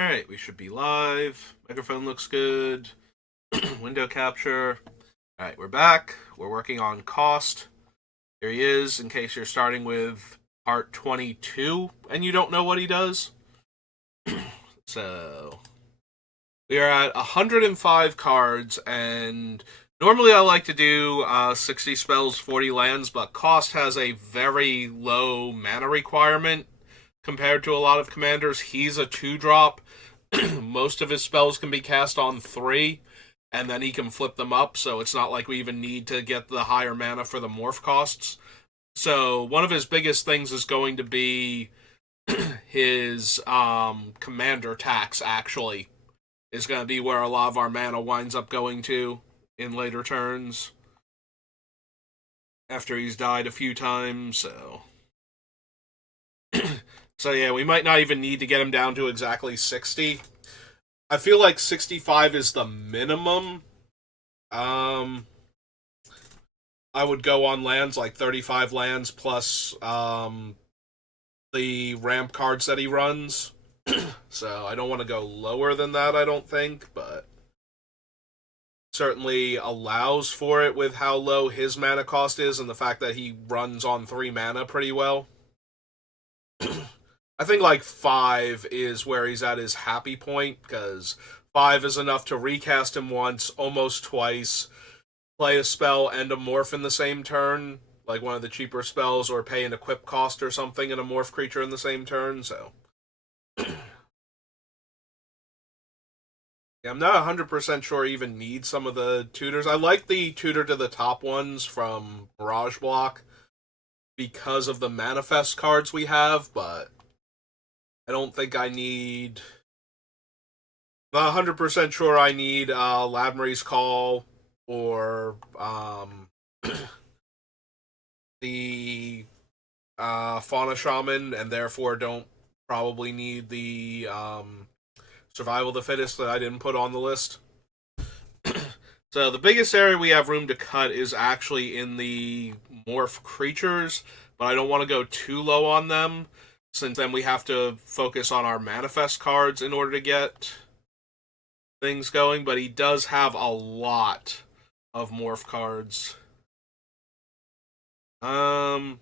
Alright, we should be live. Microphone looks good. Window capture. Alright, we're back. We're working on Kaust. Here he is, in case you're starting with part 22 and you don't know what he does. So, we are at 105 cards, and normally I like to do 60 spells, 40 lands, but Kaust has a very low mana requirement compared to a lot of commanders. He's a 2-drop. Most of his spells can be cast on 3, and then he can flip them up, so it's not like we even need to get the higher mana for the morph costs. So one of his biggest things is going to be his commander tax, actually, is going to be where a lot of our mana winds up going to in later turns after he's died a few times. So yeah, we might not even need to get him down to exactly 60. I feel like 65 is the minimum. Um, I would go on lands like 35 lands plus the ramp cards that he runs. So I don't want to go lower than that, I don't think, but certainly allows for it with how low his mana cost is and the fact that he runs on 3 mana pretty well. I think like 5 is where he's at his happy point, because 5 is enough to recast him once, almost twice, play a spell and a morph in the same turn, like one of the cheaper spells, or pay an equip cost or something and a morph creature in the same turn. So yeah, I'm not 100% sure I even need some of the tutors. I like the tutor to the top ones from Barrage Block because of the manifest cards we have, but I don't think I need. Not 100% sure I need Ladmary's Call or the Fauna Shaman, and therefore don't probably need the Survival of the Fittest that I didn't put on the list. So the biggest area we have room to cut is actually in the morph creatures, but I don't want to go too low on them, since then we have to focus on our manifest cards in order to get things going. But he does have a lot of morph cards. Um,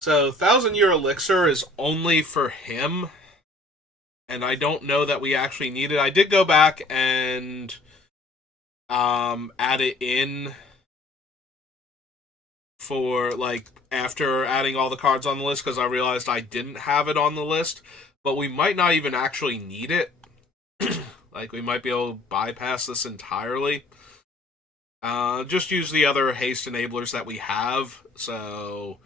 so Thousand Year Elixir is only for him, and I don't know that we actually need it. I did go back and add it in for like after adding all the cards on the list, because I realized I didn't have it on the list, but we might not even actually need it. Like we might be able to bypass this entirely. Just use the other haste enablers that we have. So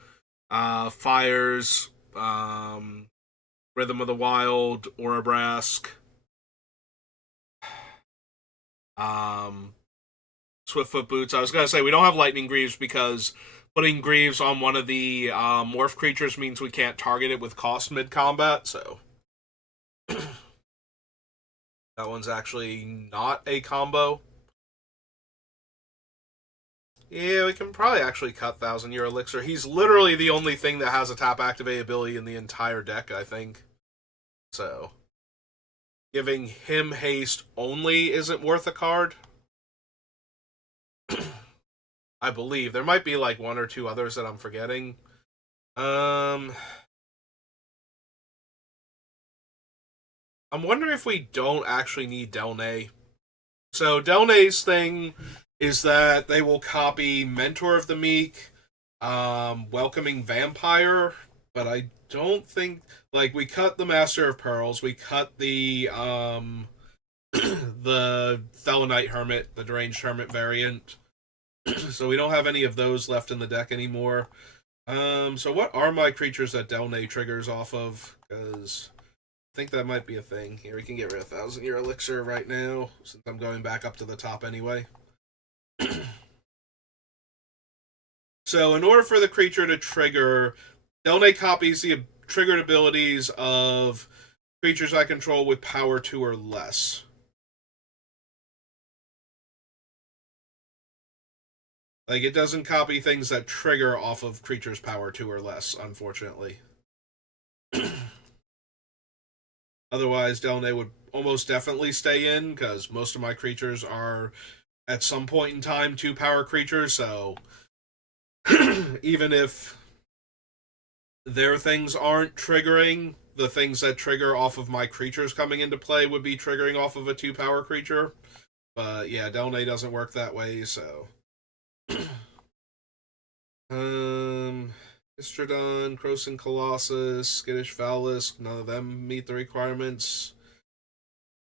fires, Rhythm of the Wild, Orabrask, um, Swiftfoot Boots. I was gonna say we don't have Lightning Greaves because putting Greaves on one of the morph creatures means we can't target it with cost mid combat. So that one's actually not a combo. Yeah, we can probably actually cut Thousand Year Elixir. He's literally the only thing that has a tap activate ability in the entire deck, I think. So giving him haste only isn't worth a card. I believe there might be like one or two others that I'm forgetting. Um, I'm wondering if we don't actually need Delnay. So Delnay's thing is that they will copy Mentor of the Meek, Welcoming Vampire, but I don't think like we cut the Master of Pearls, we cut the the Thelonite Hermit, the Deranged Hermit variant. So we don't have any of those left in the deck anymore. So what are my creatures that Delnay triggers off of? Because I think that might be a thing. Here, we can get rid of Thousand Year Elixir right now, since I'm going back up to the top anyway. So in order for the creature to trigger, Delnay copies the triggered abilities of creatures I control with power 2 or less. Like, it doesn't copy things that trigger off of creatures' power 2 or less, unfortunately. Otherwise, Delne would almost definitely stay in because most of my creatures are at some point in time 2 power creatures. So even if their things aren't triggering, the things that trigger off of my creatures coming into play would be triggering off of a 2 power creature. But yeah, Delne doesn't work that way, so. um Istrodon, Croson Colossus, Skittish Valisk, none of them meet the requirements.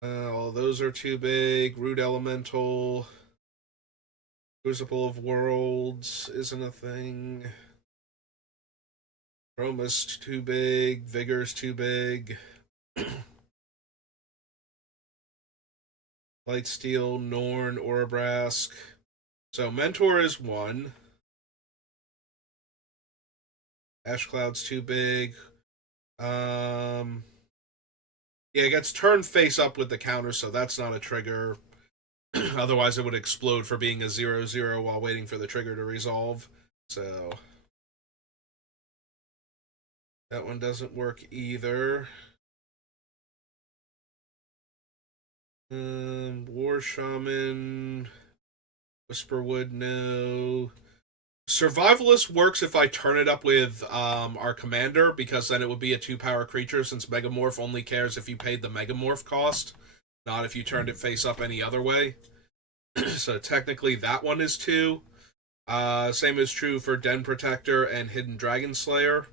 All those are too big. Root Elemental, Crucible of Worlds isn't a thing. Chroma's too big. Vigor's too big. Lightsteel, Norn, Orabrask. So Mentor is one. Ash Cloud's too big. Yeah, it gets turned face up with the counter, so that's not a trigger. Otherwise, it would explode for being a 0/0 while waiting for the trigger to resolve. So that one doesn't work either. War Shaman, Whisperwood, no. Survivalist works if I turn it up with our commander, because then it would be a 2 power creature, since Megamorph only cares if you paid the Megamorph cost, not if you turned it face up any other way. So technically that one is 2. Same is true for Den Protector and Hidden Dragon Slayer.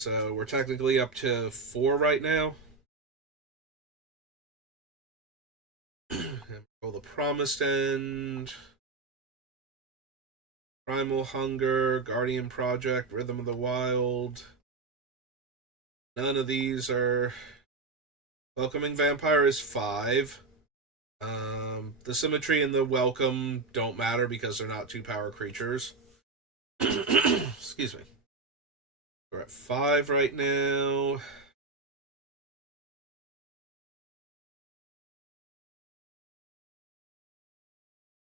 So we're technically up to 4 right now. Roll the Promised End, Primal Hunger, Guardian Project, Rhythm of the Wild. None of these are. Welcoming Vampire is 5. The Symmetry and the Welcome don't matter because they're not 2 power creatures. Excuse me. We're at 5 right now.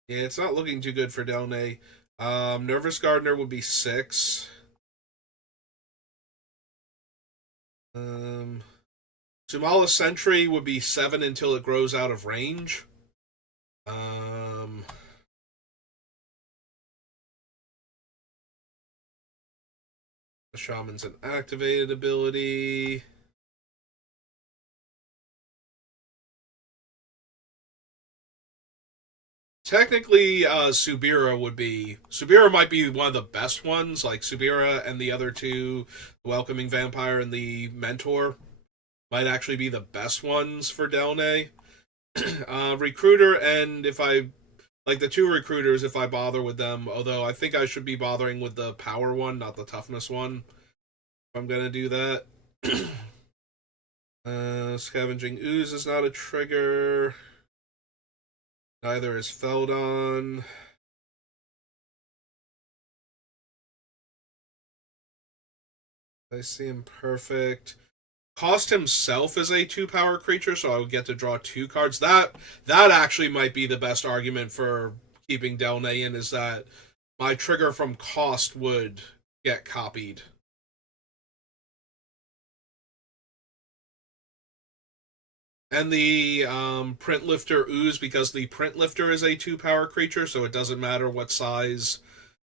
Yeah, it's not looking too good for Delne. Nervous Gardener would be 6. Um, Sumala Sentry would be 7 until it grows out of range. The Shaman's an activated ability. Technically, Subira might be one of the best ones. Like Subira and the other two, the Welcoming Vampire and the Mentor, might actually be the best ones for Delne. Recruiter, and if I like the 2 recruiters, if I bother with them, although I think I should be bothering with the power one, not the toughness one, if I'm gonna do that. Scavenging Ooze is not a trigger. Neither is Feldon. I see him perfect. Kaust himself is a 2 power creature, so I would get to draw 2 cards. That actually might be the best argument for keeping Delne in, is that my trigger from Kaust would get copied. And the Print Lifter Ooze, because the Print Lifter is a 2 power creature, so it doesn't matter what size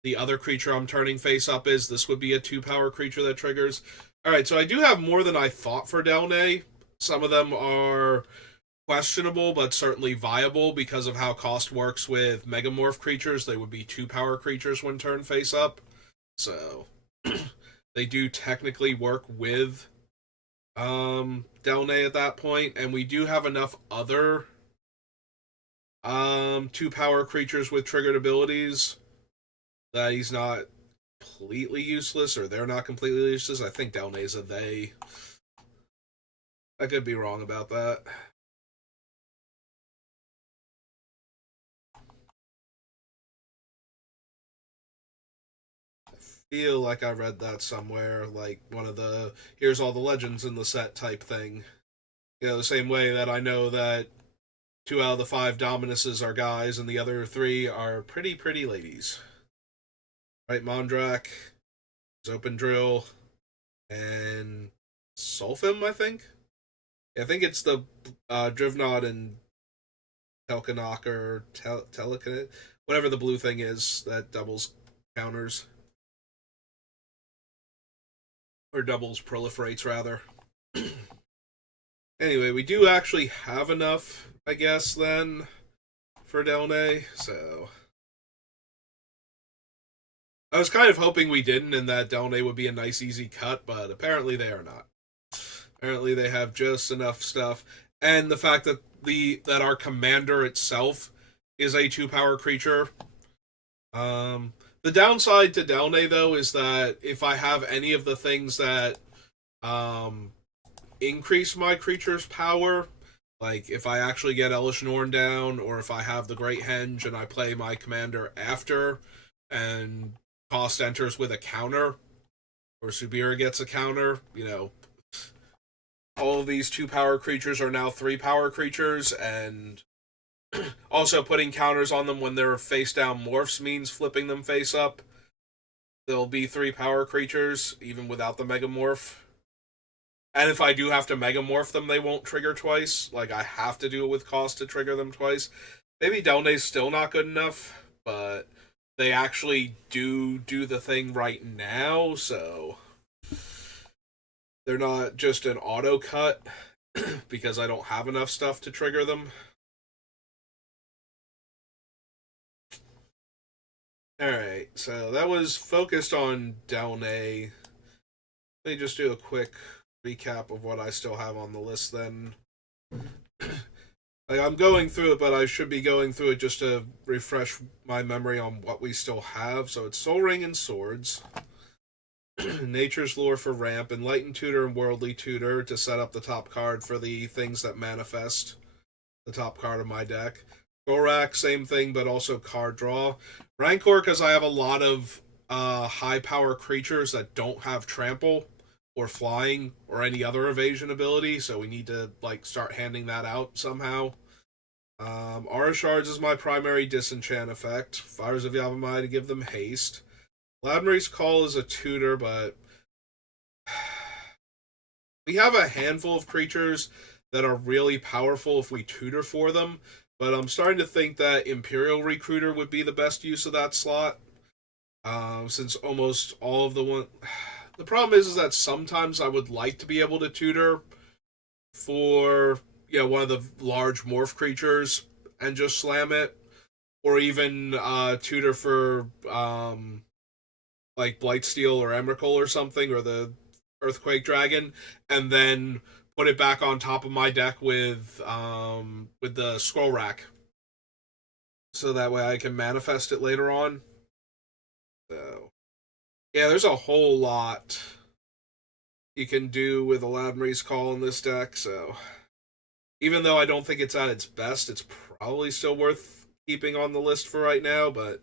the other creature I'm turning face up is. This would be a 2 power creature that triggers. Alright, so I do have more than I thought for Delne. Some of them are questionable, but certainly viable because of how Kaust works with Megamorph creatures. They would be 2 power creatures when turned face up. So they do technically work with Delne at that point, and we do have enough other 2 power creatures with triggered abilities that he's not completely useless, or they're not completely useless. I think Delne's a they. I could be wrong about that. I feel like I read that somewhere, like one of the here's all the legends in the set type thing. You know, the same way that I know that 2 out of the 5 Dominuses are guys and the other 3 are pretty ladies. Right, Mondrak, Open Drill, and Sulfim, I think. I think it's the Drivnod and Telkanok or Telekinet, whatever the blue thing is that doubles counters or doubles proliferates rather. Anyway, we do actually have enough, I guess, then for Delnay. So I was kind of hoping we didn't, and that Delnay would be a nice, easy cut, but apparently they are not. Apparently they have just enough stuff, and the fact that our commander itself is a 2 power creature. The downside to Delnay though is that if I have any of the things that um, increase my creature's power, like if I actually get Elish Norn down, or if I have the Great Henge and I play my commander after, and cost enters with a counter, or Subira gets a counter, all of these 2 power creatures are now 3 power creatures, and also putting counters on them when they're face down morphs means flipping them face up. They'll be 3 power creatures, even without the Megamorph. And if I do have to Megamorph them, they won't trigger twice. Like, I have to do it with cost to trigger them twice. Maybe Delnay's still not good enough, but they actually do the thing right now, so they're not just an auto cut because I don't have enough stuff to trigger them. Alright, so that was focused on Delnay. Let me just do a quick recap of what I still have on the list then. Like, I'm going through it, but I should be going through it just to refresh my memory on what we still have. So it's Soul Ring and Swords, Nature's Lure for ramp, Enlightened Tutor and Worldly Tutor to set up the top card for the things that manifest the top card of my deck. Gorak, same thing, but also card draw. Rancor, because I have a lot of high power creatures that don't have trample or flying or any other evasion ability, so we need to start handing that out somehow. Aura Shards is my primary disenchant effect. Fires of Yavimai to give them haste. Ladmary's Call is a tutor, but we have a handful of creatures that are really powerful if we tutor for them, but I'm starting to think that Imperial Recruiter would be the best use of that slot, since almost all of the one. The problem is that sometimes I would like to be able to tutor for one of the large morph creatures and just slam it, or even tutor for like Blightsteel or Emrakul or something, or the Earthquake Dragon, and then put it back on top of my deck with the Scroll Rack, so that way I can manifest it later on. So yeah, there's a whole lot you can do with Aladmary's Call in this deck, so even though I don't think it's at its best, it's probably still worth keeping on the list for right now, but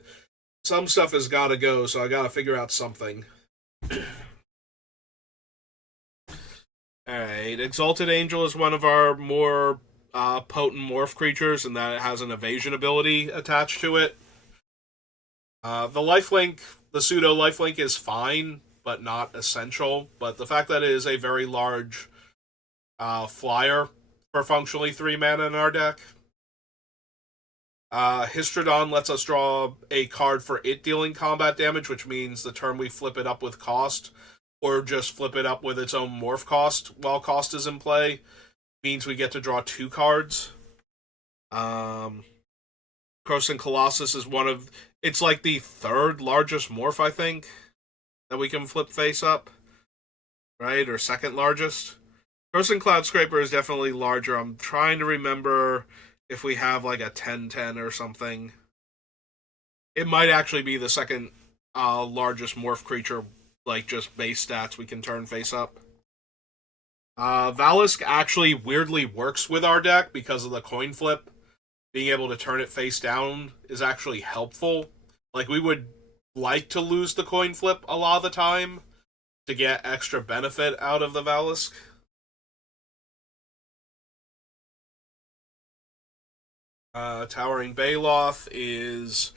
some stuff has got to go, so I got to figure out something. Alright, Exalted Angel is one of our more potent morph creatures, and that it has an evasion ability attached to it. The lifelink, the pseudo lifelink is fine, but not essential. But the fact that it is a very large flyer for functionally 3 mana in our deck. Histrodon lets us draw a card for it dealing combat damage, which means the turn we flip it up with cost, or just flip it up with its own morph cost while cost is in play, means we get to draw 2 cards. Krosan Colossus is it's like the 3rd largest morph, I think, that we can flip face up, right? Or 2nd largest. Krosan Cloud Scraper is definitely larger. I'm trying to remember if we have like a 10-10 or something. It might actually be the 2nd largest morph creature, like just base stats we can turn face up. Valisk actually weirdly works with our deck because of the coin flip. Being able to turn it face down is actually helpful. Like, we would like to lose the coin flip a lot of the time to get extra benefit out of the Valisk. Towering Baloth is...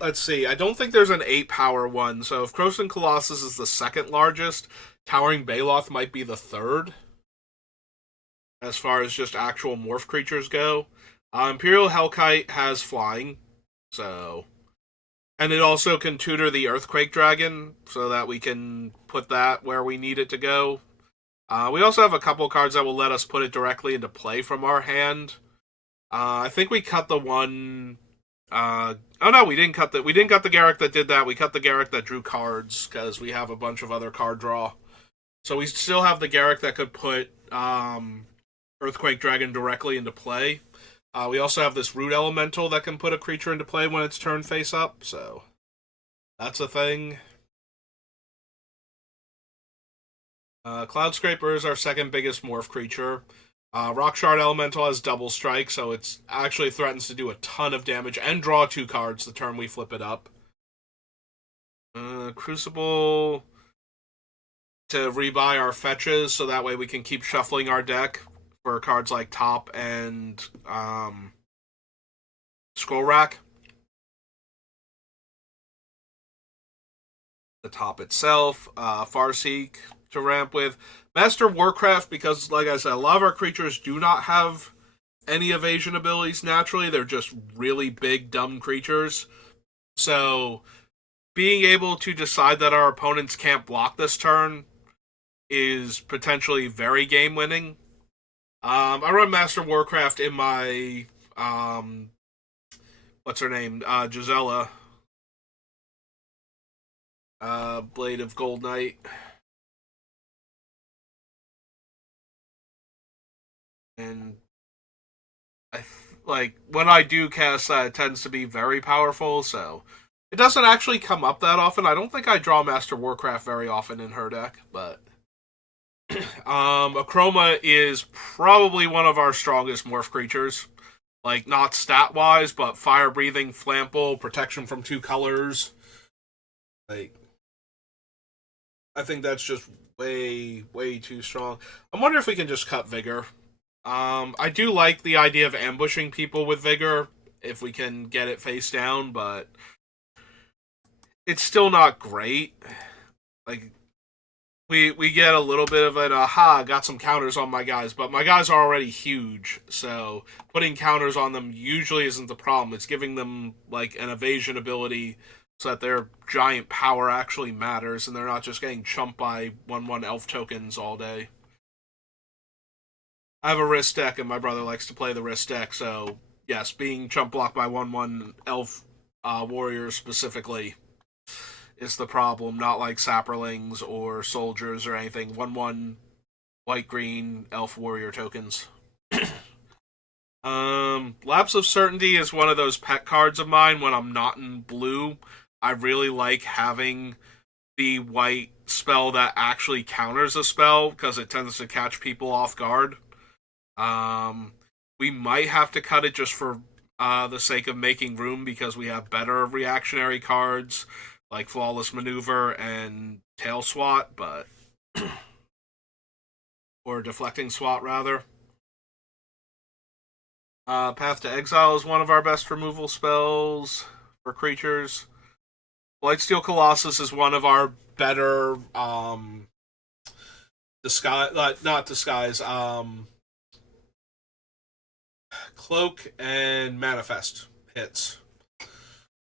Let's see, I don't think there's an 8-power one, so if Krosan Colossus is the 2nd largest, Towering Baloth might be the 3rd. as far as just actual morph creatures go. Imperial Hellkite has flying, so. And it also can tutor the Earthquake Dragon, so that we can put that where we need it to go. We also have a couple cards that will let us put it directly into play from our hand. I think we cut the one. Oh no, we didn't cut the. We didn't cut the Garrick that did that. We cut the Garrick that drew cards because we have a bunch of other card draw. So we still have the Garrick that could put Earthquake Dragon directly into play. We also have this Root Elemental that can put a creature into play when it's turned face up. So that's a thing. Cloud Scraper is our second biggest morph creature. Rock Shard Elemental has double strike, so it actually threatens to do a ton of damage and draw 2 cards the turn we flip it up. Crucible to rebuy our fetches, so that way we can keep shuffling our deck for cards like Top and Scroll Rack. The Top itself, Farseek to ramp with. Master Warcraft, because, like I said, a lot of our creatures do not have any evasion abilities naturally. They're just really big, dumb creatures. So, being able to decide that our opponents can't block this turn is potentially very game winning. I run Master Warcraft in my what's her name? Gisela. Blade of Gold Knight. And like when I do cast that, it tends to be very powerful, so it doesn't actually come up that often. I don't think I draw Master Warcraft very often in her deck, but Akroma is probably one of our strongest morph creatures. Like, not stat wise, but fire breathing, flample, protection from 2 colors. Like, I think that's just way, way too strong. I wonder if we can just cut Vigor. I do like the idea of ambushing people with Vigor if we can get it face down, but it's still not great. Like, we get a little bit of an aha, got some counters on my guys, but my guys are already huge, so putting counters on them usually isn't the problem. It's giving them like an evasion ability so that their giant power actually matters and they're not just getting chumped by 1/1 elf tokens all day. I have a wrist deck and my brother likes to play the wrist deck, so yes, being chump blocked by 1/1 elf warriors specifically is the problem, not like sapperlings or soldiers or anything. 1/1 white green elf warrior tokens. Lapse of Certainty is one of those pet cards of mine when I'm not in blue. I really like having the white spell that actually counters a spell because it tends to catch people off guard. We might have to cut it just for the sake of making room because we have better reactionary cards like Flawless Maneuver and Tail Swat, but or Deflecting Swat rather. Path to Exile is one of our best removal spells for creatures. Blightsteel Colossus is one of our better disguise, not disguise, cloak and manifest hits.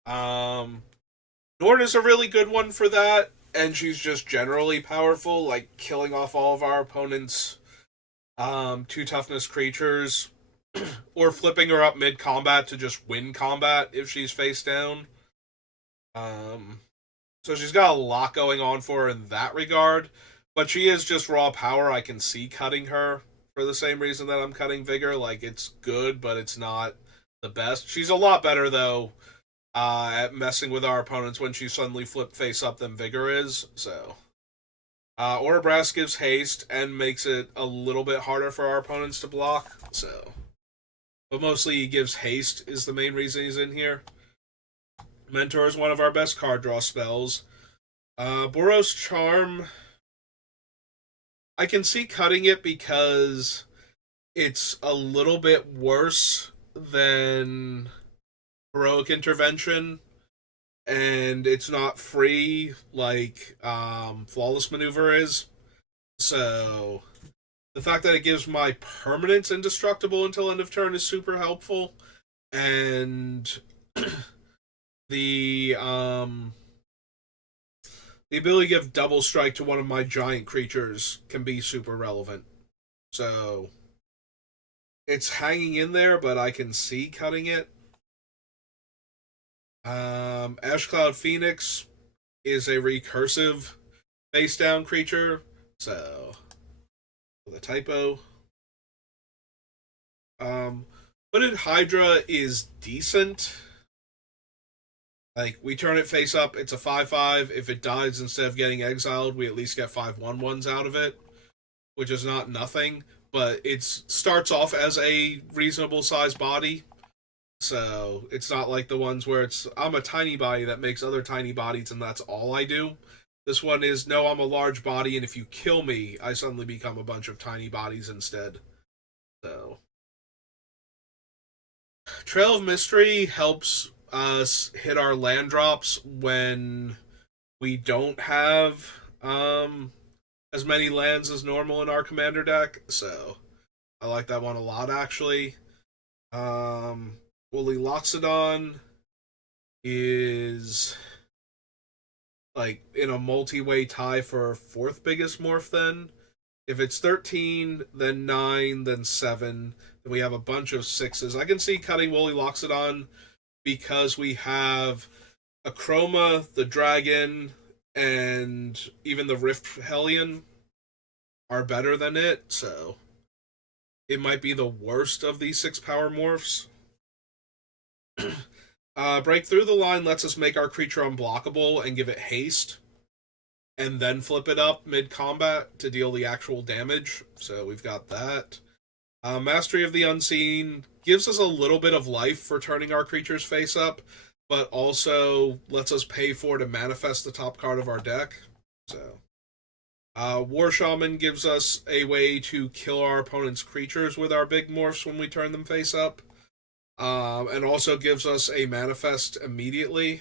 Norn is a really good one for that, and she's just generally powerful, like killing off all of our opponents' 2 toughness creatures, or flipping her up mid combat to just win combat if she's face down. So she's got a lot going on for her in that regard, but she is just raw power. I can see cutting her for the same reason that I'm cutting Vigor. Like, it's good, but it's not the best. She's a lot better, though, at messing with our opponents when she suddenly flipped face up than Vigor is, so. Aura Brass gives haste and makes it a little bit harder for our opponents to block, so. But mostly he gives haste is the main reason he's in here. Mentor is one of our best card draw spells. Boros Charm, I can see cutting it because it's a little bit worse than Heroic Intervention, and it's not free like Flawless Maneuver is. So The fact that it gives my permanents indestructible until end of turn is super helpful, and the the ability to give double strike to one of my giant creatures can be super relevant. So it's hanging in there, but I can see cutting it. Ash Cloud Phoenix is a recursive face down creature, so with a typo. Um, Hooded Hydra is decent. Like, we turn it face up, it's a 5/5. If it dies instead of getting exiled, we at least get 5/1/1s out of it, which is not nothing, but it starts off as a reasonable sized body. So it's not like the ones where it's I'm a tiny body that makes other tiny bodies and that's all I do. This one is no, I'm a large body, and if you kill me, I suddenly become a bunch of tiny bodies instead. So Trail of Mystery helps us hit our land drops when we don't have as many lands as normal in our commander deck. So I like that one a lot, actually. Woolly Loxodon is like in a multi-way tie for fourth biggest morph. Then if it's 13, then 9, then 7, then we have a bunch of 6s. I can see cutting Woolly Loxodon because we have Acroma, the dragon, and even the Rift Hellion are better than it, so it might be the worst of these 6 power morphs. Break Through the Line lets us make our creature unblockable and give it haste, and then flip it up mid combat to deal the actual damage. So we've got that. Mastery of the Unseen gives us a little bit of life for turning our creatures face up, but also lets us pay for to manifest the top card of our deck. So, War Shaman gives us a way to kill our opponent's creatures with our big morphs when we turn them face up, and also gives us a manifest immediately.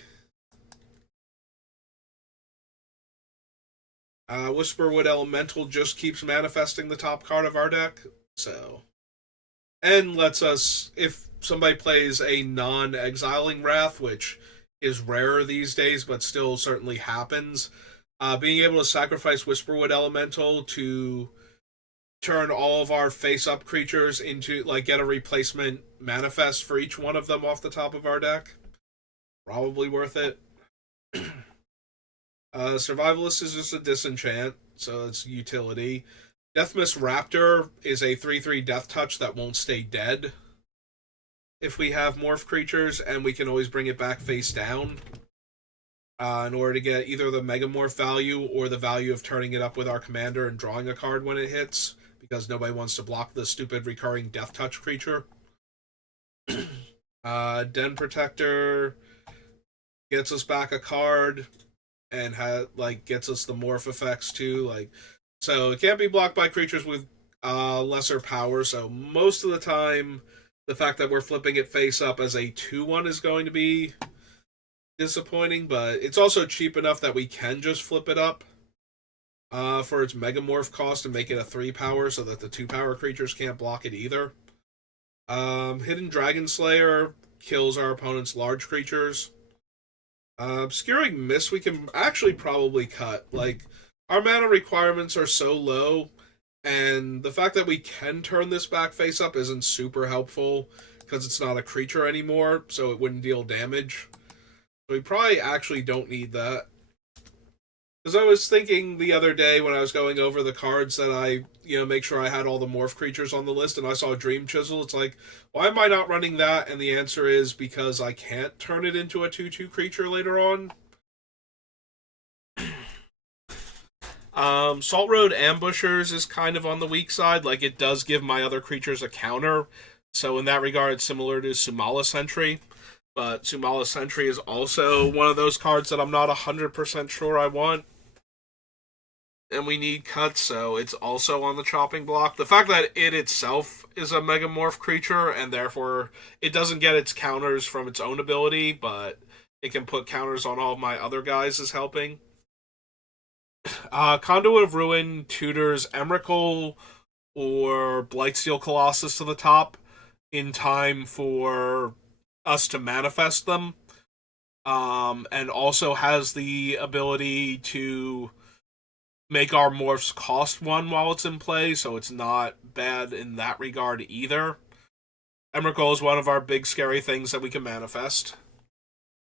Whisperwood Elemental just keeps manifesting the top card of our deck, so and lets us, if somebody plays a non-exiling Wrath, which is rarer these days, but still certainly happens, being able to sacrifice Whisperwood Elemental to turn all of our face-up creatures into, like, get a replacement manifest for each one of them off the top of our deck. Probably worth it. Survivalist is just a disenchant, so it's utility. Deathmist Raptor is a 3/3 death touch that won't stay dead if we have morph creatures, and we can always bring it back face down in order to get either the megamorph value or the value of turning it up with our commander and drawing a card when it hits, because nobody wants to block the stupid recurring death touch creature. Den Protector gets us back a card and gets us the morph effects too. So it can't be blocked by creatures with lesser power. So most of the time, the fact that we're flipping it face up as a 2/1 is going to be disappointing. But it's also cheap enough that we can just flip it up for its megamorph cost and make it a 3 power, so that the 2 power creatures can't block it either. Hidden Dragon Slayer kills our opponent's large creatures. Obscuring Mist we can actually probably cut. Like, our mana requirements are so low, and the fact that we can turn this back face up isn't super helpful because it's not a creature anymore, so it wouldn't deal damage. So we probably actually don't need that. Because I was thinking the other day when I was going over the cards that I, make sure I had all the morph creatures on the list, and I saw Dream Chisel. It's like, why am I not running that? And the answer is because I can't turn it into a 2/2 creature later on. Salt Road Ambushers is kind of on the weak side. Like, it does give my other creatures a counter. So in that regard, it's similar to Sumala Sentry. But Sumala Sentry is also one of those cards that I'm not 100% sure I want. And we need cuts, so it's also on the chopping block. The fact that it itself is a megamorph creature, and therefore it doesn't get its counters from its own ability, but it can put counters on all of my other guys, is helping. Conduit of Ruin tutors Emrakul or Blightsteel Colossus to the top in time for us to manifest them. And also has the ability to make our morphs cost one while it's in play, so it's not bad in that regard either. Emrakul is one of our big scary things that we can manifest.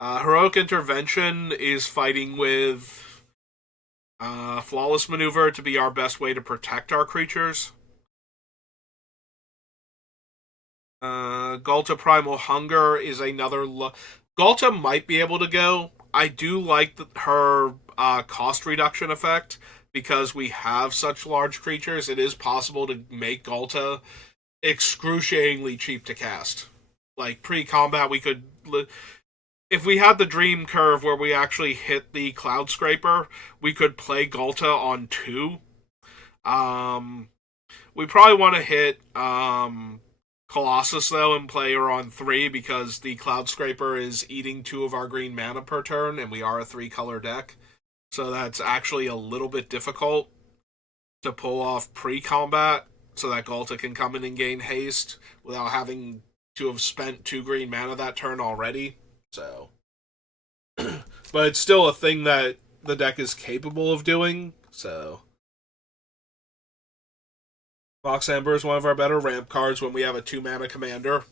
Heroic Intervention is fighting with Flawless Maneuver to be our best way to protect our creatures. Ghalta Primal Hunger is another. Ghalta might be able to go. I do like her cost reduction effect because we have such large creatures. It is possible to make Ghalta excruciatingly cheap to cast. Like pre-combat, we could, if we had the dream curve where we actually hit the Cloud Scraper, we could play Ghalta on 2. We probably want to hit Colossus though and play her on 3 because the Cloud Scraper is eating 2 of our green mana per turn, and we are a 3-color deck, so that's actually a little bit difficult to pull off pre-combat, so that Ghalta can come in and gain haste without having to have spent 2 green mana that turn already. So, but it's still a thing that the deck is capable of doing. So, Fox Ember is one of our better ramp cards when we have a 2-mana commander.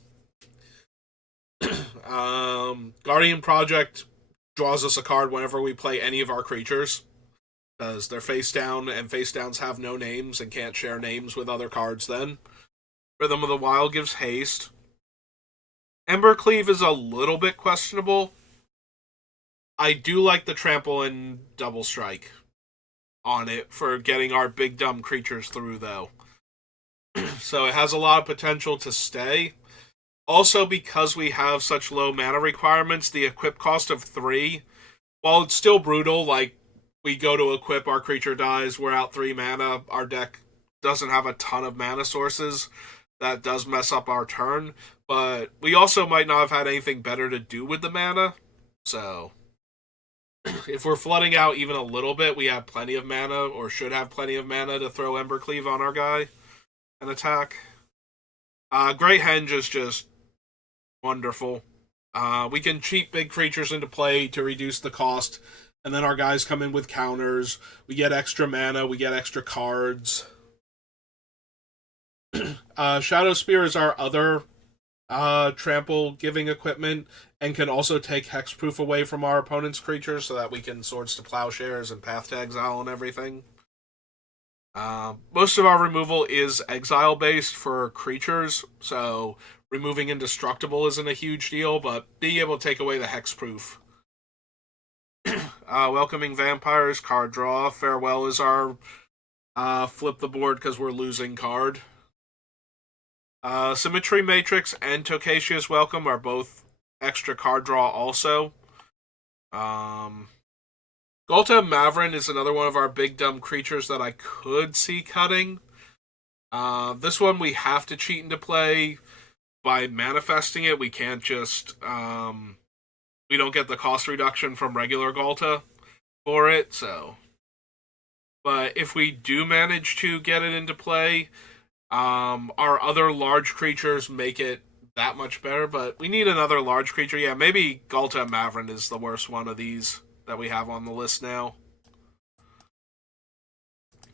Guardian Project draws us a card whenever we play any of our creatures, because they're face down, and face downs have no names and can't share names with other cards then. Rhythm of the Wild gives haste. Embercleave is a little bit questionable. I do like the trample and double strike on it for getting our big dumb creatures through, though. So it has a lot of potential to stay. Also, because we have such low mana requirements, the equip cost of 3, while it's still brutal, like, we go to equip, our creature dies, we're out 3 mana, our deck doesn't have a ton of mana sources, that does mess up our turn, but we also might not have had anything better to do with the mana, so if we're flooding out even a little bit, we have plenty of mana, or should have plenty of mana to throw Embercleave on our guy and attack. Great Henge is just wonderful. We can cheat big creatures into play to reduce the cost, and then our guys come in with counters. We get extra mana, we get extra cards. Shadow Spear is our other trample giving equipment, and can also take hexproof away from our opponent's creatures so that we can Swords to Plowshares and Path to Exile and everything. Most of our removal is exile based for creatures, so removing Indestructible isn't a huge deal, but being able to take away the hexproof. Welcoming Vampires, card draw. Farewell is our flip the board because we're losing card. Symmetry Matrix and Tocasia's Welcome are both extra card draw also. Ghalta Mavrin is another one of our big dumb creatures that I could see cutting. This one we have to cheat into play by manifesting it. We can't just we don't get the cost reduction from regular Ghalta for it, so. But if we do manage to get it into play, our other large creatures make it that much better, but we need another large creature. Yeah, maybe Ghalta Mavrin is the worst one of these that we have on the list now.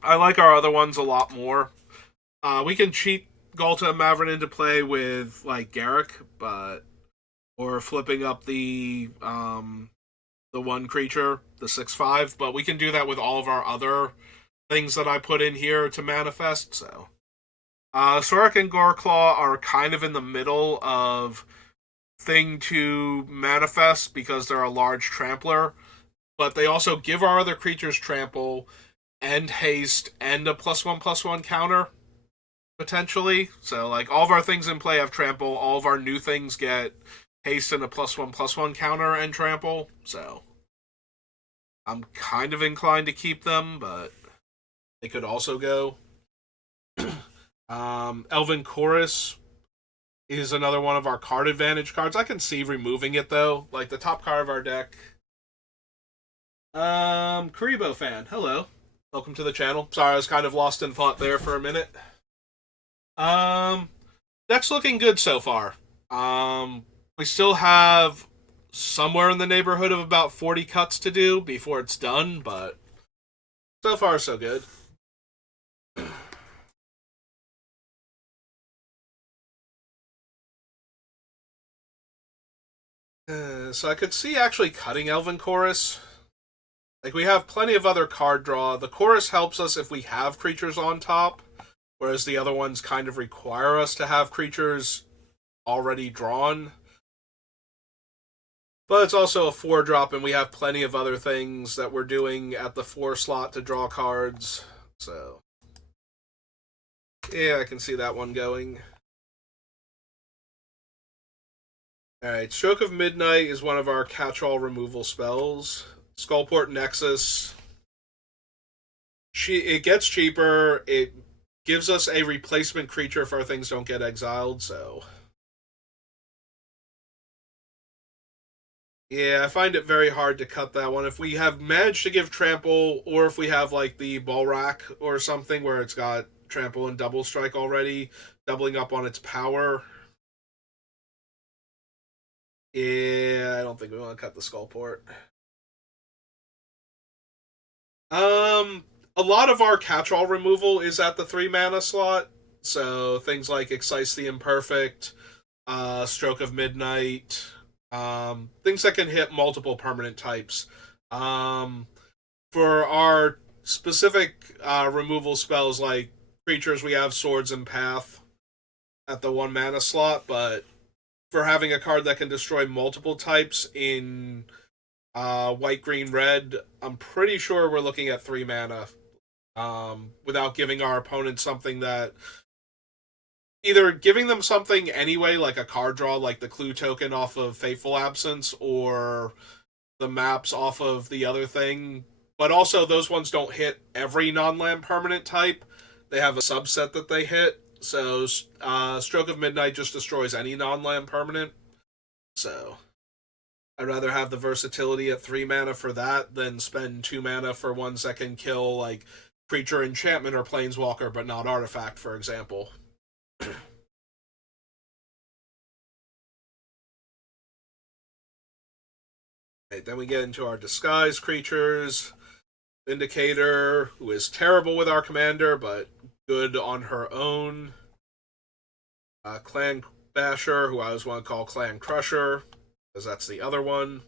I like our other ones a lot more. We can cheat Ghalta Mavrin into play with, like, Garruk, but or flipping up the one creature, the 6/5, but we can do that with all of our other things that I put in here to manifest, so. Sorek and Goreclaw are kind of in the middle of thing to manifest because they're a large trampler, but they also give our other creatures trample and haste and a +1/+1 counter, potentially. So, like, all of our things in play have trample, all of our new things get haste and a +1/+1 counter and trample, so I'm kind of inclined to keep them, but they could also go. Elven Chorus is another one of our card advantage cards. I can see removing it, though. Like, the top card of our deck. Karibo fan, hello. Welcome to the channel. Sorry, I was kind of lost in thought there for a minute. Um, that's looking good so far. We still have somewhere in the neighborhood of about 40 cuts to do before it's done, but so far so good. So I could see actually cutting Elven Chorus. Like we have plenty of other card draw. The Chorus helps us if we have creatures on top, whereas the other ones kind of require us to have creatures already drawn. But it's also a 4 drop, and we have plenty of other things that we're doing at the 4 slot to draw cards. So, yeah, I can see that one going. Alright, Stroke of Midnight is one of our catch all removal spells. Skullport Nexus. It gets cheaper. It gives us a replacement creature if our things don't get exiled, so. Yeah, I find it very hard to cut that one. If we have managed to give trample, or if we have like the ball rack or something where it's got trample and double strike already, doubling up on its power. Yeah, I don't think we want to cut the skull port. A lot of our catch-all removal is at the 3 mana slot, so things like Excise the Imperfect, Stroke of Midnight, things that can hit multiple permanent types. Um, for our specific removal spells like creatures, we have Swords and Path at the 1 mana slot, but for having a card that can destroy multiple types in white, green, red, I'm pretty sure we're looking at 3 mana. Without giving our opponent something that either giving them something anyway, like a card draw, like the clue token off of Fateful Absence, or the maps off of the other thing. But also, those ones don't hit every non-land permanent type. They have a subset that they hit. So, Stroke of Midnight just destroys any non-land permanent. So, I'd rather have the versatility at 3 mana for that than spend 2 mana for ones that can kill, like, creature, enchantment, or planeswalker, but not artifact, for example. Right, then we get into our disguise creatures. Vindicator, who is terrible with our commander, but good on her own. Clan Basher, who I always want to call Clan Crusher, because that's the other one.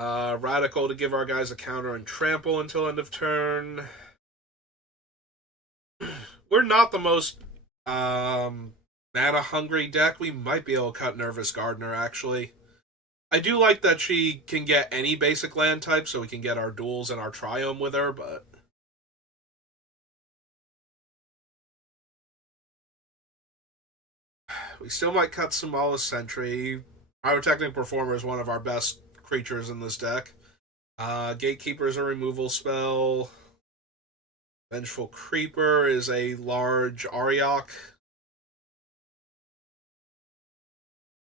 Radical to give our guys a counter and trample until end of turn. We're not the most mana hungry deck. We might be able to cut Nervous Gardener, actually. I do like that she can get any basic land type, so we can get our duels and our triome with her, but we still might cut Somala's Sentry. Pyrotechnic Performer is one of our best creatures in this deck. Gatekeeper is a removal spell. Vengeful Creeper is a large Ariok.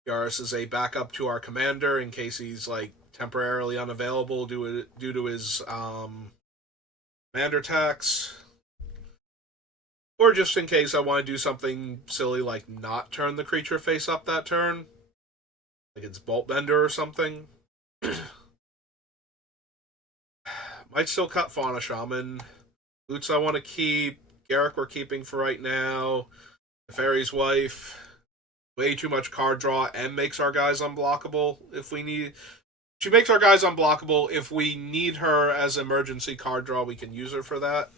Yaris is a backup to our commander in case he's like temporarily unavailable due to his commander tax. Or just in case I want to do something silly like not turn the creature face up that turn. Like it's Bolt Bender or something. Might still cut Fauna Shaman. Boots I want to keep. Garrick we're keeping for right now. The Fairy's Wife. Way too much card draw and makes our guys unblockable if we need. She makes our guys unblockable. If we need her as emergency card draw, we can use her for that.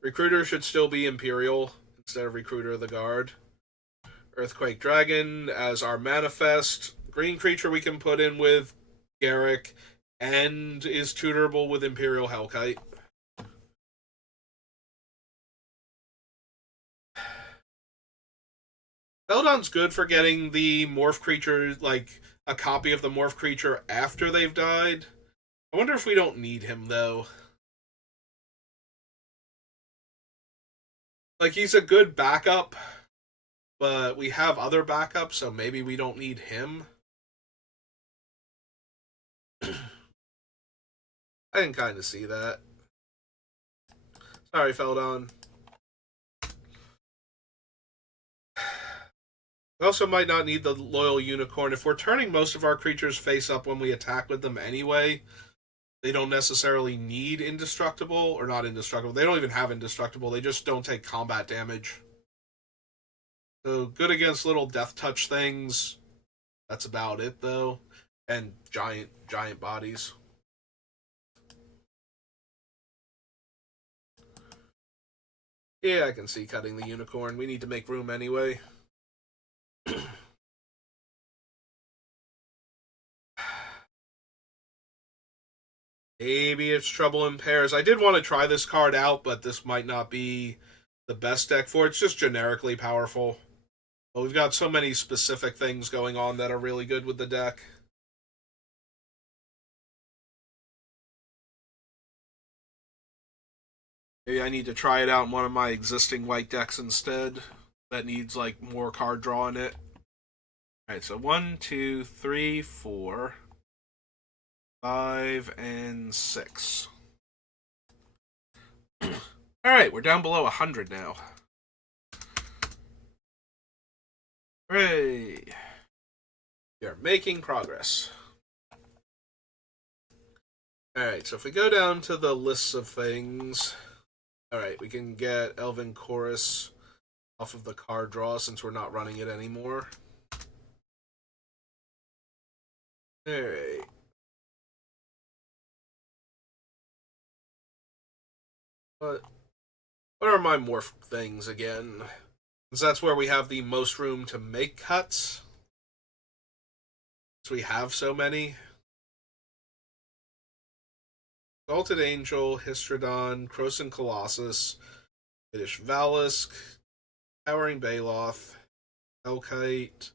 Recruiter should still be Imperial instead of Recruiter of the Guard. Earthquake Dragon as our manifest. Green creature we can put in with Garrick and is tutorable with Imperial Hellkite. Eldon's good for getting the morph creature, like a copy of the morph creature after they've died. I wonder if we don't need him, though. Like, he's a good backup, but we have other backups, so maybe we don't need him. I can kind of see that. So Sorry, Feldon. We also might not need the Loyal Unicorn. If we're turning most of our creatures face up when we attack with them anyway, they don't necessarily need Indestructible, or not Indestructible. They don't even have Indestructible. They just don't take combat damage. So good against little death touch things. That's about it, though. And giant bodies. Yeah, I can see cutting the Unicorn. We need to make room anyway. Maybe it's Trouble in Pairs. I did want to try this card out, but this might not be the best deck for it. It's just generically powerful. But we've got so many specific things going on that are really good with the deck. Maybe I need to try it out in one of my existing white decks instead. That needs like more card draw in it. Alright, so 1, 2, 3, 4, 5, and 6. Alright, we're down below 100 now. Hooray! We are making progress. Alright, so if we go down to the lists of things... Alright, we can get Elven Chorus off of the card draw since we're not running it anymore. Alright. What are my morph things again? Since that's where we have the most room to make cuts. Since we have so many. Salted Angel, Histrodon, Croson Colossus, Kiddish Valisk, Towering Baloth, Hellkite,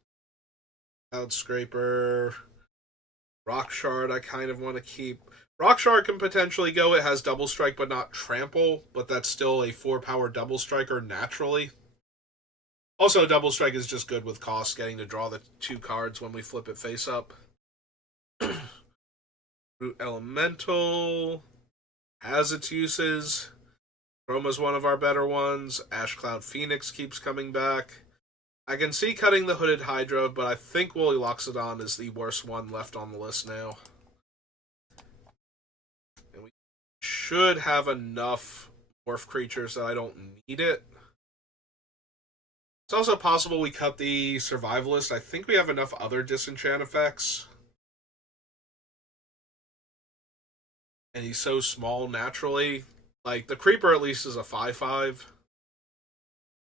Cloud Scraper, Rock Shard I kind of want to keep. Rock Shard can potentially go. It has Double Strike but not Trample, but that's still a 4-power Double Striker naturally. Also, Double Strike is just good with cost, getting to draw the 2 cards when we flip it face up. Root Elemental has its uses. Chroma's one of our better ones. Ash Cloud Phoenix keeps coming back. I can see cutting the Hooded Hydra, but I think Woolly Loxodon is the worst one left on the list now. And we should have enough morph creatures that I don't need it. It's also possible we cut the Survivalist. I think we have enough other disenchant effects. And he's so small naturally. Like, the Creeper at least is a 5/5.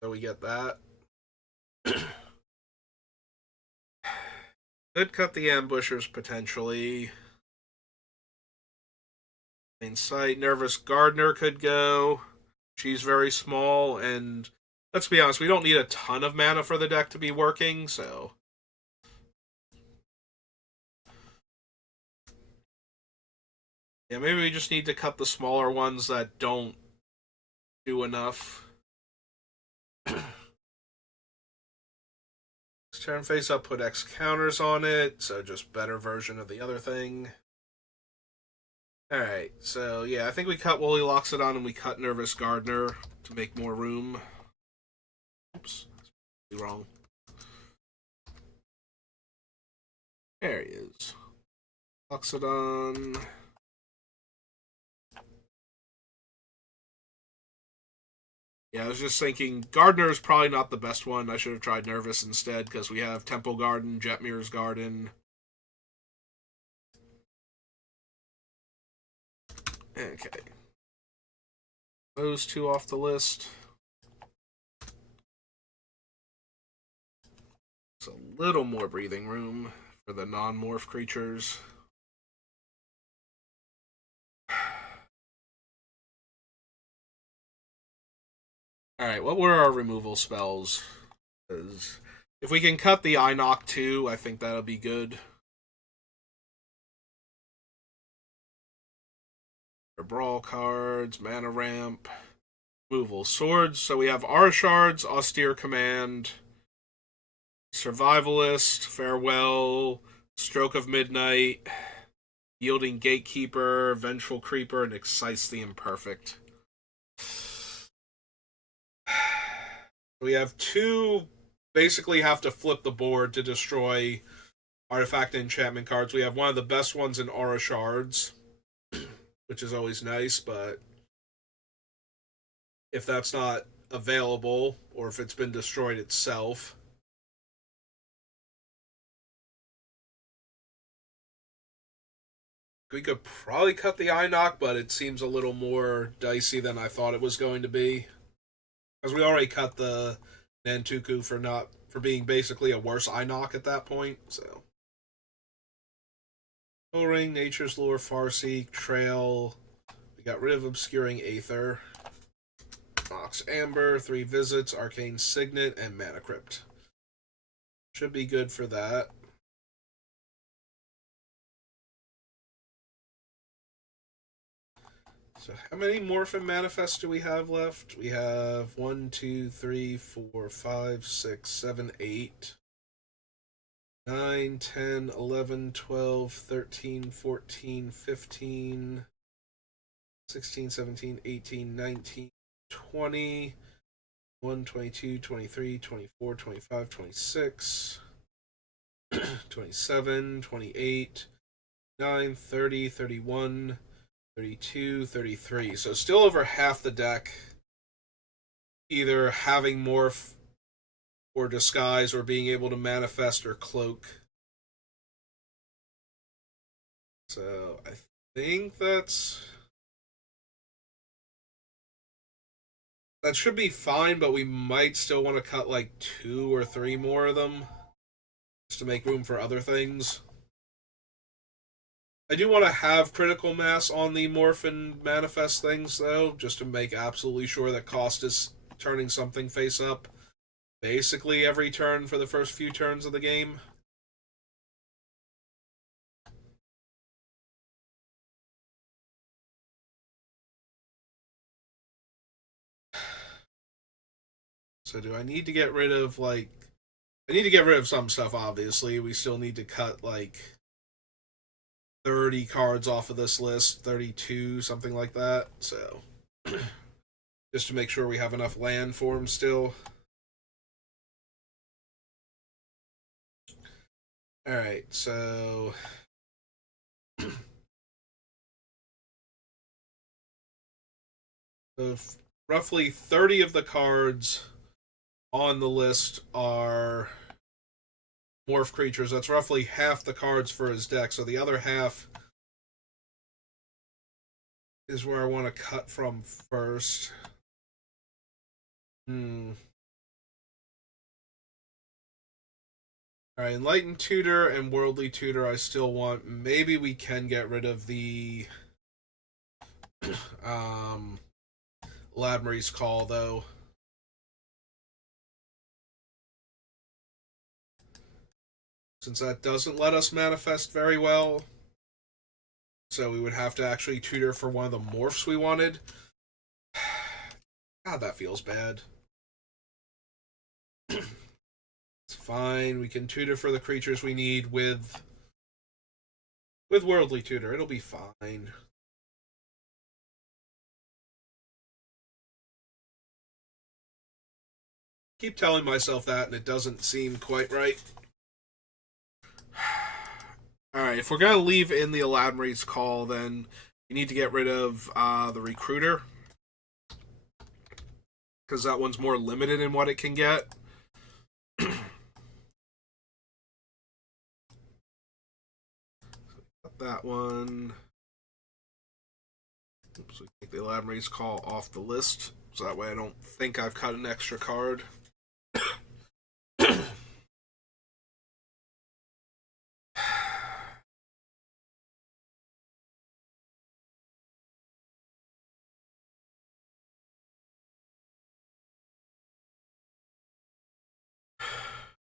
So we get that. Could cut the Ambushers potentially. Main Sight. Nervous Gardener could go. She's very small, and let's be honest, we don't need a ton of mana for the deck to be working, so... Yeah, maybe we just need to cut the smaller ones that don't do enough. Turn face up, put X counters on it, so just better version of the other thing. Alright, so yeah, I think we cut Woolly Loxodon and we cut Nervous Gardener to make more room. Oops, that's wrong. There he is. Loxodon. Yeah, I was just thinking, Gardener is probably not the best one. I should have tried Nervous instead, because we have Temple Garden, Jetmir's Garden. Okay. Those 2 off the list. It's a little more breathing room for the non-morph creatures. Alright, what were our removal spells? Because if we can cut the Inoc too, I think that'll be good. Our Brawl cards, Mana Ramp, removal swords. So we have Arshards, Austere Command, Survivalist, Farewell, Stroke of Midnight, Yielding Gatekeeper, Vengeful Creeper, and Excise the Imperfect. We have two, basically have to flip the board to destroy artifact and enchantment cards. We have one of the best ones in Aura Shards, which is always nice, but if that's not available, or if it's been destroyed itself, we could probably cut the eye knock, but it seems a little more dicey than I thought it was going to be. Because we already cut the Nantuku for being basically a worse eye knock at that point, so. Soul Ring, Nature's Lure, Farseek, Trail. We got rid of Obscuring Aether. Mox Amber, 3 Visits, Arcane Signet, and Mana Crypt. Should be good for that. So how many Morphin Manifests do we have left? We have 1, 2, 3, 4, 5, 6, 7, 8, 9, 10, 11, 12, 13, 14, 15, 16, 17, 18, 19, 20, 1, 22, 23, 24, 25, 26, 27, 28, 9, 30, 31, 32, 33. So still over half the deck either having morph or disguise or being able to manifest or cloak. So I think that should be fine, but we might still want to cut like 2 or 3 more of them just to make room for other things. I do want to have critical mass on the morph and manifest things, though, just to make absolutely sure that Kaust is turning something face up basically every turn for the first few turns of the game. So do I need to get rid of, like... I need to get rid of some stuff, obviously. We still need to cut, like, 30 cards off of this list, 32, something like that. So, just to make sure we have enough land for him still. Alright, so... so roughly 30 of the cards on the list are morph creatures. That's roughly half the cards for his deck, so the other half is where I want to cut from first. Alright, Enlightened Tutor and Worldly Tutor I still want. Maybe we can get rid of the Ladmary's Call, though. Since that doesn't let us manifest very well. So we would have to actually tutor for one of the morphs we wanted. God, that feels bad. It's fine. We can tutor for the creatures we need with Worldly Tutor. It'll be fine. Keep telling myself that, and it doesn't seem quite right. Alright, if we're going to leave in the Elaborate's Call, then you need to get rid of the Recruiter. Because that one's more limited in what it can get. That one. Oops, we take the Elaborate's Call off the list. So that way I don't think I've cut an extra card.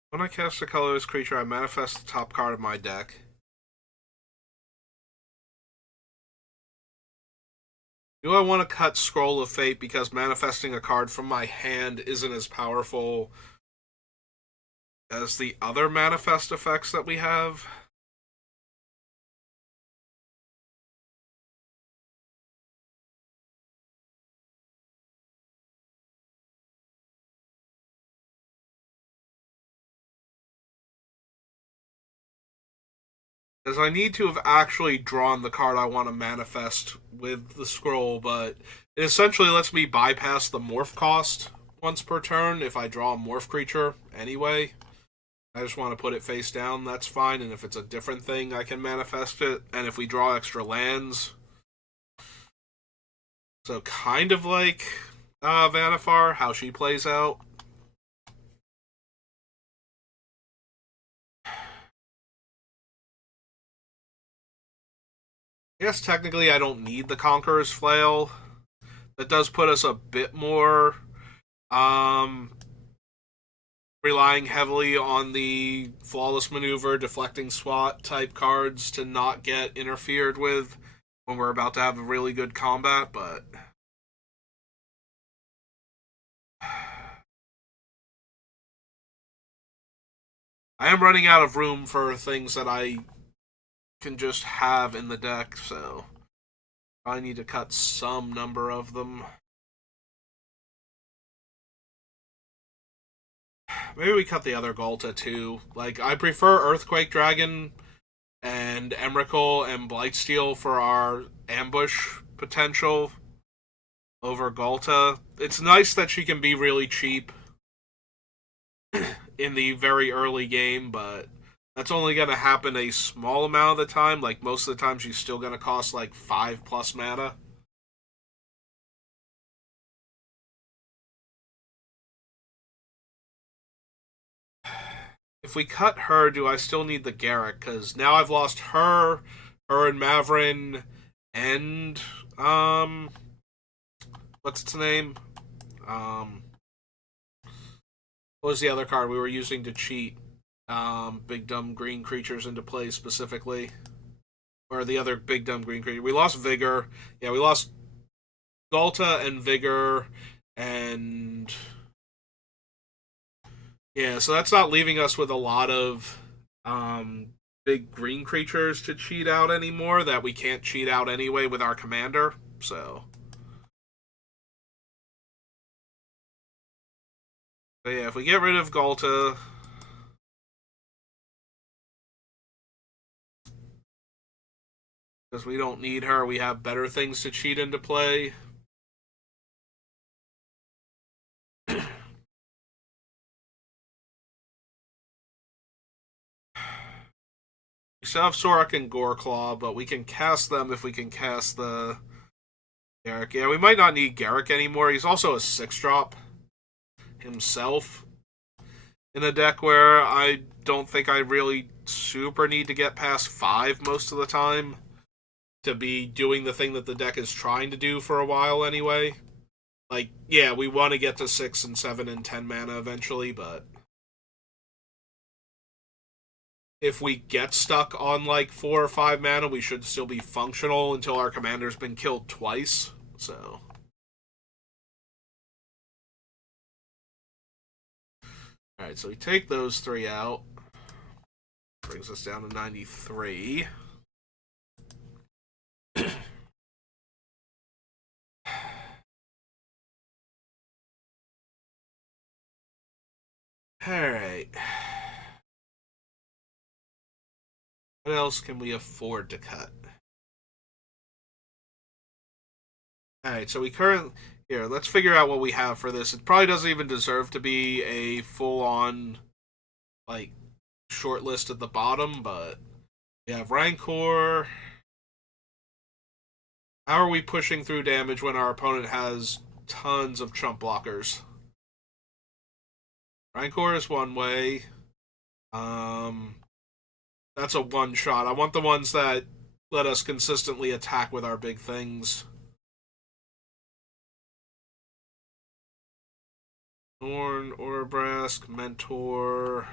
When I cast a colorless creature, I manifest the top card of my deck. Do I want to cut Scroll of Fate because manifesting a card from my hand isn't as powerful as the other manifest effects that we have? Because I need to have actually drawn the card I want to manifest with the scroll, but it essentially lets me bypass the morph cost once per turn if I draw a morph creature anyway. I just want to put it face down, that's fine, and if it's a different thing, I can manifest it, and if we draw extra lands. So kind of like Vanifar, how she plays out. I guess technically I don't need the Conqueror's Flail. That does put us a bit more um, relying heavily on the flawless maneuver, deflecting SWAT type cards to not get interfered with when we're about to have a really good combat, but I am running out of room for things that I can just have in the deck, so I need to cut some number of them. Maybe we cut the other Galta too. Like, I prefer Earthquake Dragon and Emrakul and Blightsteel for our ambush potential over Galta. It's nice that she can be really cheap in the very early game, but that's only going to happen a small amount of the time. Like, most of the time, she's still going to cost like 5+ mana. If we cut her, do I still need the Garruk? Because now I've lost her and Mavrin, and what's its name? Um, what was the other card we were using to cheat big dumb green creatures into play specifically? Or the other big dumb green creature. We lost Vigor. Yeah, we lost Galta and Vigor, and yeah, so that's not leaving us with a lot of big green creatures to cheat out anymore that we can't cheat out anyway with our commander. So yeah, if we get rid of Galta, because we don't need her, we have better things to cheat into play. We still have Sorok and Goreclaw, but we can cast them if we can cast the Garruk. Yeah, we might not need Garruk anymore. He's also a 6-drop himself in a deck where I don't think I really super need to get past 5 most of the time to be doing the thing that the deck is trying to do for a while anyway. Like, yeah, we want to get to 6 and 7 and 10 mana eventually, but if we get stuck on like 4 or 5 mana, we should still be functional until our commander's been killed twice. So, alright, so we take those 3 out. Brings us down to 93. Alright. What else can we afford to cut? Alright, so we currently. Here, let's figure out what we have for this. It probably doesn't even deserve to be a full on, like, short list at the bottom, but we have Rancor. How are we pushing through damage when our opponent has tons of chump blockers? Rancor is one way. Um, that's a one shot. I want the ones that let us consistently attack with our big things. Norn, Orabrask, Mentor,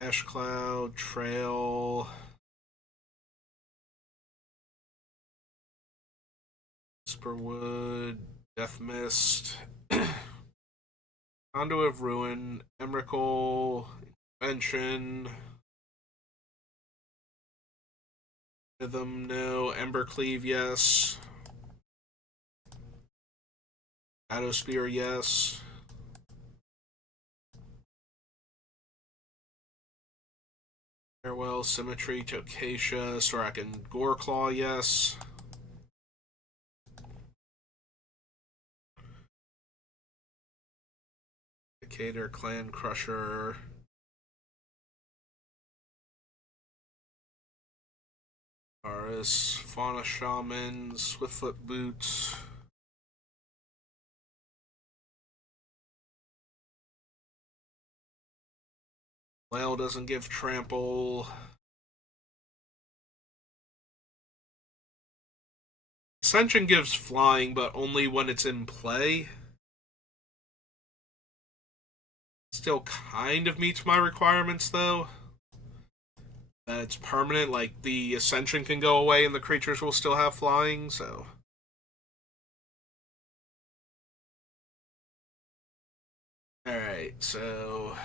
Ash Cloud, Trail, Whisperwood, Death Mist, Conduit of Ruin, Emrakul, Invention, Rhythm, no, Embercleave, yes. Shadow Spear, yes. Farewell, Symmetry, Tocacia, Sorakin, Goreclaw, yes. Decatur, Clan Crusher. Aris, Fauna Shaman, Swiftfoot Boots. Whale doesn't give trample. Ascension gives flying, but only when it's in play. Still kind of meets my requirements, though. That it's permanent, like the Ascension can go away and the creatures will still have flying, so. Alright, so.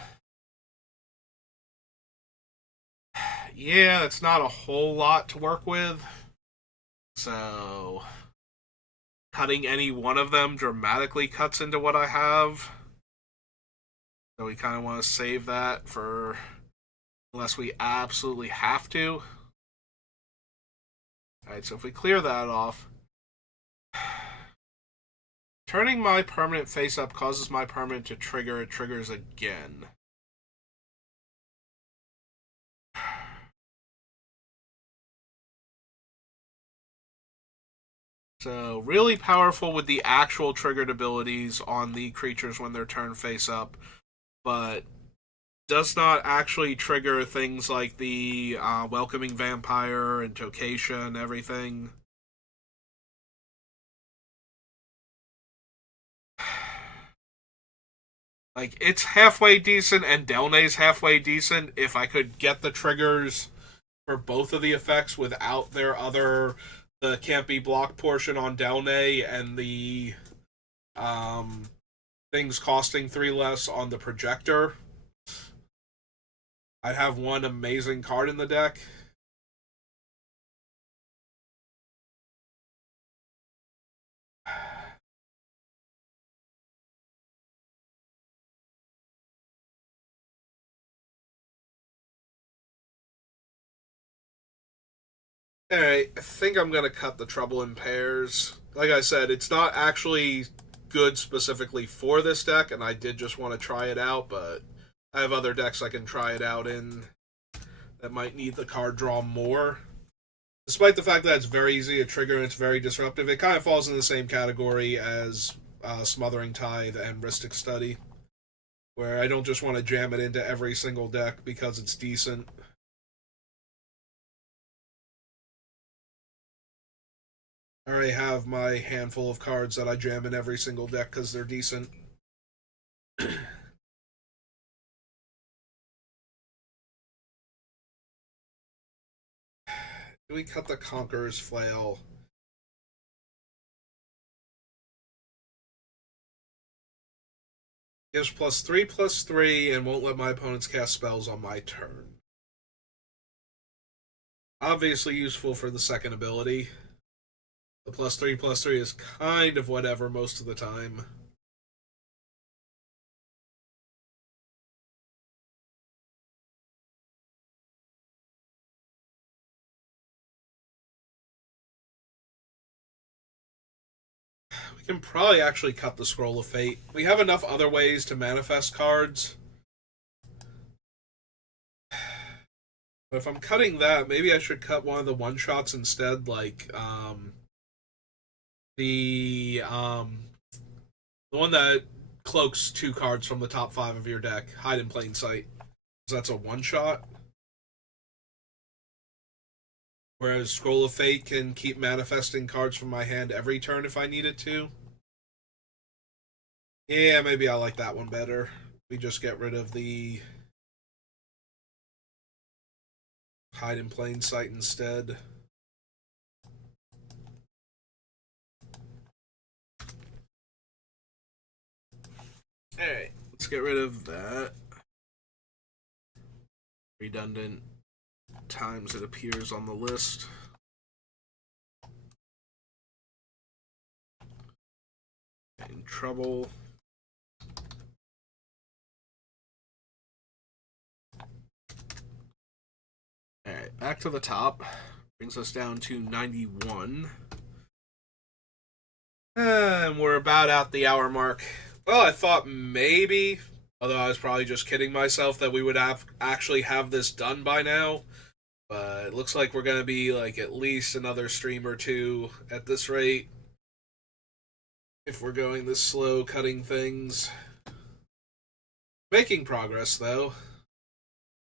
Yeah, it's not a whole lot to work with. So. Cutting any one of them dramatically cuts into what I have. So we kind of want to save that for unless we absolutely have to. Alright, so if we clear that off, turning my permanent face up causes my permanent to trigger. It triggers again. So, really powerful with the actual triggered abilities on the creatures when they're turned face up, but does not actually trigger things like the Welcoming Vampire and Tocacia and everything. Like, it's halfway decent, and Delnay's halfway decent if I could get the triggers for both of the effects without their other the can't be blocked portion on Delnay and the um, things costing 3 less on the projector. I'd have one amazing card in the deck. Alright, I think I'm going to cut the Trouble in Pairs. Like I said, it's not actually good specifically for this deck, and I did just want to try it out, but I have other decks I can try it out in that might need the card draw more. Despite the fact that it's very easy to trigger and it's very disruptive, it kind of falls in the same category as Smothering Tithe and Rhystic Study, where I don't just want to jam it into every single deck because it's decent. I already have my handful of cards that I jam in every single deck because they're decent. Do we cut the Conqueror's Flail? Gives +3/+3 and won't let my opponents cast spells on my turn. Obviously useful for the second ability. The +3/+3 is kind of whatever most of the time. We can probably actually cut the Scroll of Fate. We have enough other ways to manifest cards. But if I'm cutting that, maybe I should cut one of the one-shots instead, like the one that cloaks 2 cards from the top 5 of your deck, Hide in Plain Sight. So that's a one-shot. Whereas Scroll of Fate can keep manifesting cards from my hand every turn if I needed to. Yeah, maybe I like that one better. We just get rid of the Hide in Plain Sight instead. Alright, let's get rid of that. Redundant times it appears on the list. In trouble. back to the top. Brings us down to 91. And we're about at the hour mark. Well, I thought maybe, although I was probably just kidding myself, that we would actually have this done by now. But it looks like we're going to be like at least another stream or two at this rate. If we're going this slow cutting things. Making progress, though.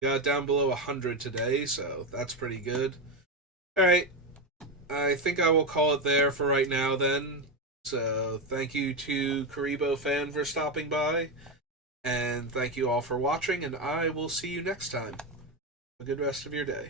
Got down below 100 today, so that's pretty good. Alright, I think I will call it there for right now then. So thank you to Karibo Fan for stopping by, and thank you all for watching, and I will see you next time. Have a good rest of your day.